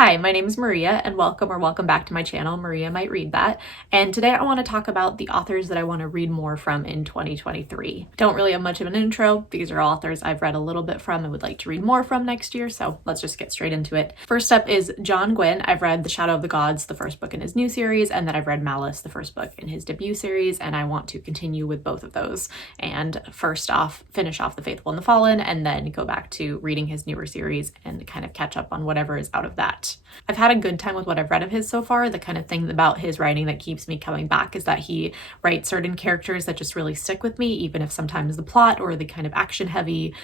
Hi, my name is Maria and welcome back to my channel, Maria Might Read That. And today I want to talk about the authors that I want to read more from in 2023. Don't really have much of an intro. These are authors I've read a little bit from and would like to read more from next year, so let's just get straight into it. First up is John Gwynne. I've read The Shadow of the Gods, the first book in his new series, and then I've read Malice, the first book in his debut series, and I want to continue with both of those. And first off, finish off The Faithful and the Fallen, and then go back to reading his newer series and kind of catch up on whatever is out of that. I've had a good time with what I've read of his so far. The kind of thing about his writing that keeps me coming back is that he writes certain characters that just really stick with me, even if sometimes the plot or the kind of action-heavy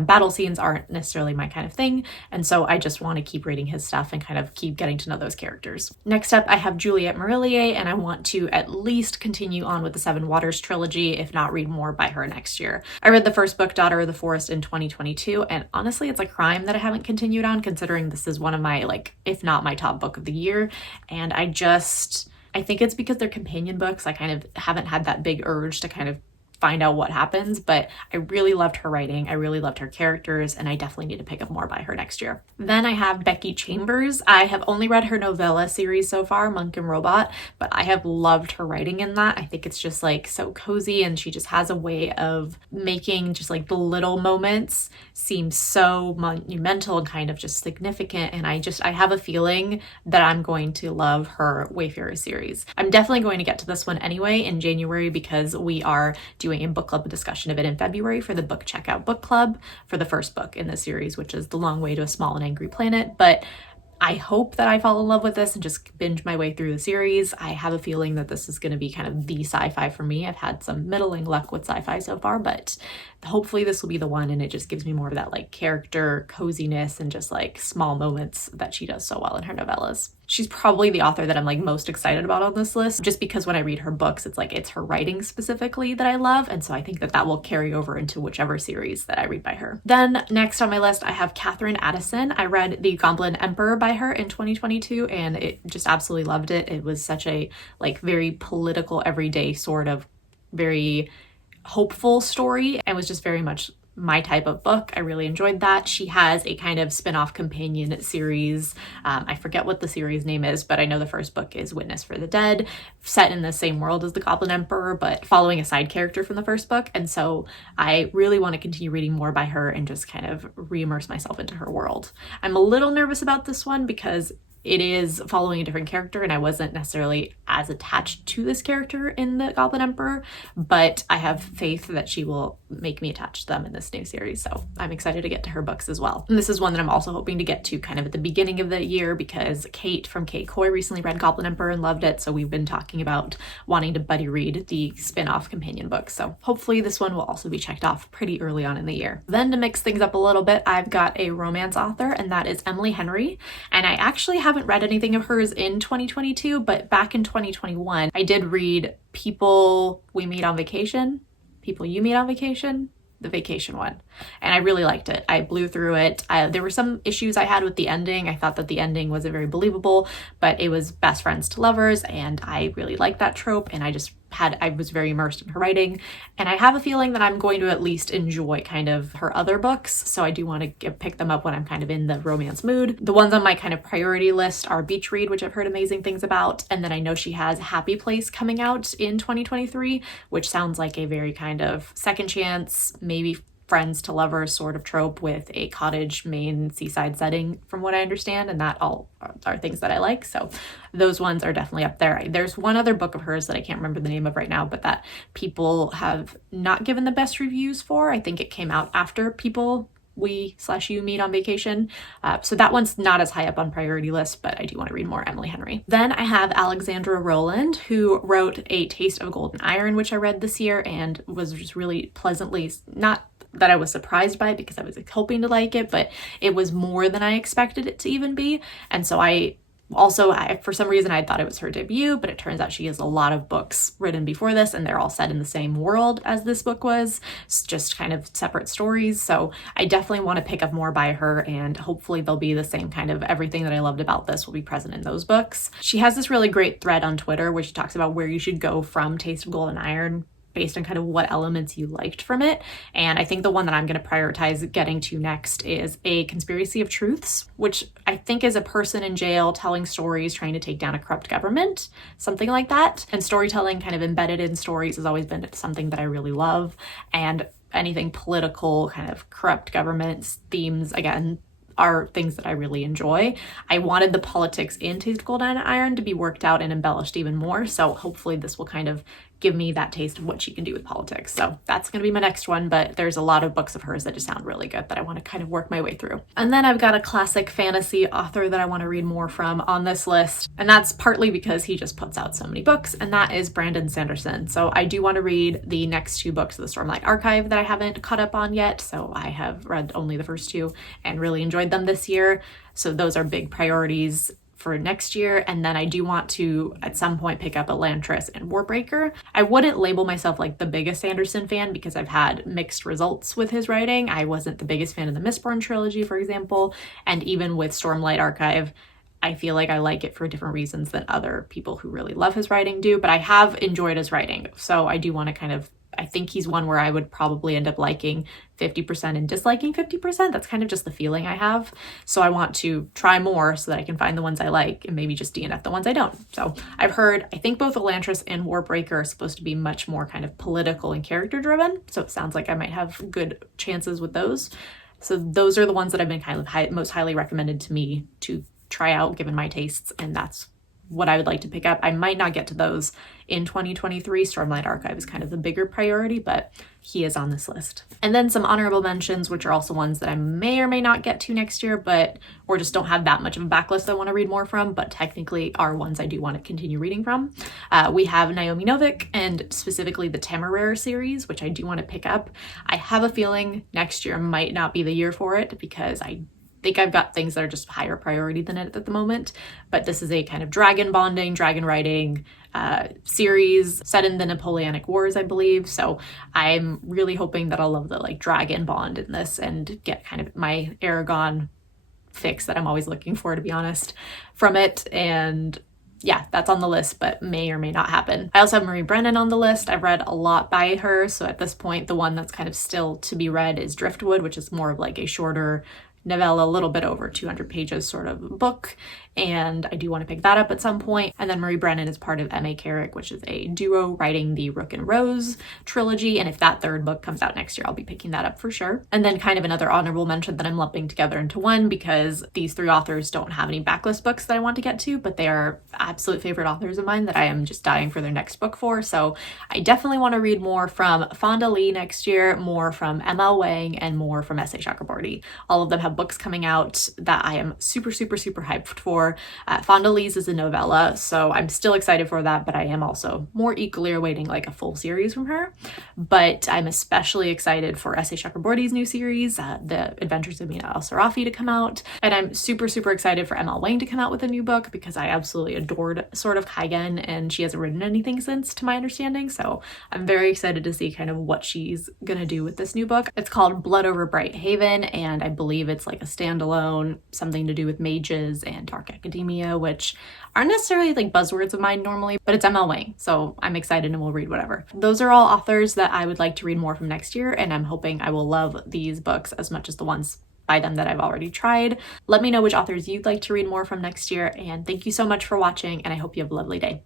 battle scenes aren't necessarily my kind of thing. And so I just want to keep reading his stuff and kind of keep getting to know those characters. Next up, I have Juliette Marillier, and I want to at least continue on with the Seven Waters trilogy, if not read more by her next year. I read the first book, Daughter of the Forest, in 2022, and honestly, it's a crime that I haven't continued on, considering this is one of my, if not my top book of the year. And I think it's because they're companion books. I kind of haven't had that big urge to kind of find out what happens, but I really loved her writing. I really loved her characters, and I definitely need to pick up more by her next year. Then I have Becky Chambers. I have only read her novella series so far, Monk and Robot, but I have loved her writing in that. I think it's just so cozy, and she just has a way of making just the little moments seem so monumental and kind of just significant. And I have a feeling that I'm going to love her Wayfarer series. I'm definitely going to get to this one anyway in January, because we are doing a book club discussion of it in February for the Book Checkout Book Club for the first book in the series, which is The Long Way to a Small and Angry Planet. But I hope that I fall in love with this and just binge my way through the series. I have a feeling that this is going to be kind of the sci-fi for me. I've had some middling luck with sci-fi so far, but hopefully this will be the one, and it just gives me more of that character coziness and just small moments that she does so well in her novellas. She's probably the author that I'm most excited about on this list, just because when I read her books, it's her writing specifically that I love, and so I think that will carry over into whichever series that I read by her. Then next on my list, I have Katherine Addison. I read The Goblin Emperor by her in 2022, and it just absolutely loved it. It was such a very political, everyday sort of very hopeful story, and was just very much my type of book. I really enjoyed that. She has a kind of spin-off companion series. I forget what the series name is, but I know the first book is Witness for the Dead, set in the same world as the Goblin Emperor, but following a side character from the first book. And so I really want to continue reading more by her and just kind of re-immerse myself into her world. I'm a little nervous about this one because it is following a different character, and I wasn't necessarily as attached to this character in the Goblin Emperor, but I have faith that she will make me attached to them in this new series, so I'm excited to get to her books as well. And this is one that I'm also hoping to get to kind of at the beginning of the year, because Kate from Kate Coy recently read Goblin Emperor and loved it, so we've been talking about wanting to buddy read the spin-off companion book, so hopefully this one will also be checked off pretty early on in the year. Then to mix things up a little bit, I've got a romance author, and that is Emily Henry, and I actually haven't read anything of hers in 2022, but back in 2021, I did read People We Meet on Vacation, People You Meet on Vacation, the vacation one, and I really liked it. I blew through it. There were some issues I had with the ending. I thought that the ending wasn't very believable, but it was best friends to lovers, and I really liked that trope, and I was very immersed in her writing, and I have a feeling that I'm going to at least enjoy kind of her other books, so I do want to pick them up when I'm kind of in the romance mood. The ones on my kind of priority list are Beach Read, which I've heard amazing things about, and then I know she has Happy Place coming out in 2023, which sounds like a very kind of second chance, maybe friends to lovers sort of trope with a cottage Maine seaside setting, from what I understand, and that all are things that I like, so those ones are definitely up there. There's one other book of hers that I can't remember the name of right now, but that people have not given the best reviews for. I think it came out after People You Meet on Vacation, so that one's not as high up on priority list, but I do want to read more Emily Henry. Then I have Alexandra Rowland, who wrote A Taste of Golden Iron, which I read this year and was just really pleasantly, not that I was surprised by it because I was hoping to like it, but it was more than I expected it to even be. And so for some reason I thought it was her debut, but it turns out she has a lot of books written before this, and they're all set in the same world as this book was. It's just kind of separate stories. So I definitely want to pick up more by her, and hopefully they'll be the same kind of everything that I loved about this will be present in those books. She has this really great thread on Twitter where she talks about where you should go from Taste of Golden Iron based on kind of what elements you liked from it. And I think the one that I'm going to prioritize getting to next is A Conspiracy of Truths, which I think is a person in jail telling stories, trying to take down a corrupt government, something like that. And storytelling kind of embedded in stories has always been something that I really love. And anything political, kind of corrupt governments, themes, again, are things that I really enjoy. I wanted the politics in Taste Golden Iron to be worked out and embellished even more, so hopefully this will kind of give me that taste of what she can do with politics. So that's going to be my next one, but there's a lot of books of hers that just sound really good that I want to kind of work my way through. And then I've got a classic fantasy author that I want to read more from on this list, and that's partly because he just puts out so many books, and that is Brandon Sanderson. So I do want to read the next 2 books of the Stormlight Archive that I haven't caught up on yet, so I have read only the first 2 and really enjoyed them this year. So those are big priorities for next year. And then I do want to at some point pick up Elantris and Warbreaker. I wouldn't label myself like the biggest Sanderson fan because I've had mixed results with his writing. I wasn't the biggest fan of the Mistborn trilogy, for example, and even with Stormlight Archive, I feel like I like it for different reasons than other people who really love his writing do, but I have enjoyed his writing. So I do want to kind of, I think he's one where I would probably end up liking 50% and disliking 50%. That's kind of just the feeling I have. So I want to try more so that I can find the ones I like and maybe just DNF the ones I don't. So I've heard, I think both Elantris and Warbreaker are supposed to be much more kind of political and character driven. So it sounds like I might have good chances with those. So those are the ones that have been kind of most highly recommended to me to try out given my tastes. And that's what I would like to pick up. I might not get to those in 2023. Stormlight Archive is kind of the bigger priority, but he is on this list. And then some honorable mentions, which are also ones that I may or may not get to next year, or just don't have that much of a backlist I want to read more from, but technically are ones I do want to continue reading from. We have Naomi Novik and specifically the Temeraire series, which I do want to pick up. I have a feeling next year might not be the year for it because I think I've got things that are just higher priority than it at the moment, but this is a kind of dragon bonding, dragon riding series set in the Napoleonic Wars, I believe. So I'm really hoping that I'll love the like dragon bond in this and get kind of my Aragon fix that I'm always looking for, to be honest, from it. And yeah, that's on the list, but may or may not happen. I also have Marie Brennan on the list. I've read a lot by her. So at this point, the one that's kind of still to be read is Driftwood, which is more of like a shorter novella, a little bit over 200 pages sort of book, and I do want to pick that up at some point. And then Marie Brennan is part of M.A. Carrick, which is a duo writing the Rook and Rose trilogy, and if that 3rd book comes out next year, I'll be picking that up for sure. And then kind of another honorable mention that I'm lumping together into one because these 3 authors don't have any backlist books that I want to get to, but they are absolute favorite authors of mine that I am just dying for their next book for. So I definitely want to read more from Fonda Lee next year, more from M.L. Wang, and more from S.A. Chakraborty. All of them have books coming out that I am super, super, super hyped for. Fonda Lee's is a novella, so I'm still excited for that, but I am also more equally awaiting like a full series from her. But I'm especially excited for S.A. Chakraborty's new series, The Adventures of Mina al-Sarafi, to come out. And I'm super, super excited for M.L. Wang to come out with a new book because I absolutely adored Sword of Kaigen, and she hasn't written anything since, to my understanding. So I'm very excited to see kind of what she's gonna do with this new book. It's called Blood Over Bright Haven, and I believe it's like a standalone, something to do with mages and dark academia, which aren't necessarily like buzzwords of mine normally, but it's M.L. Wang, so I'm excited and will read whatever. Those are all authors that I would like to read more from next year, and I'm hoping I will love these books as much as the ones by them that I've already tried. Let me know which authors you'd like to read more from next year, and thank you so much for watching, and I hope you have a lovely day.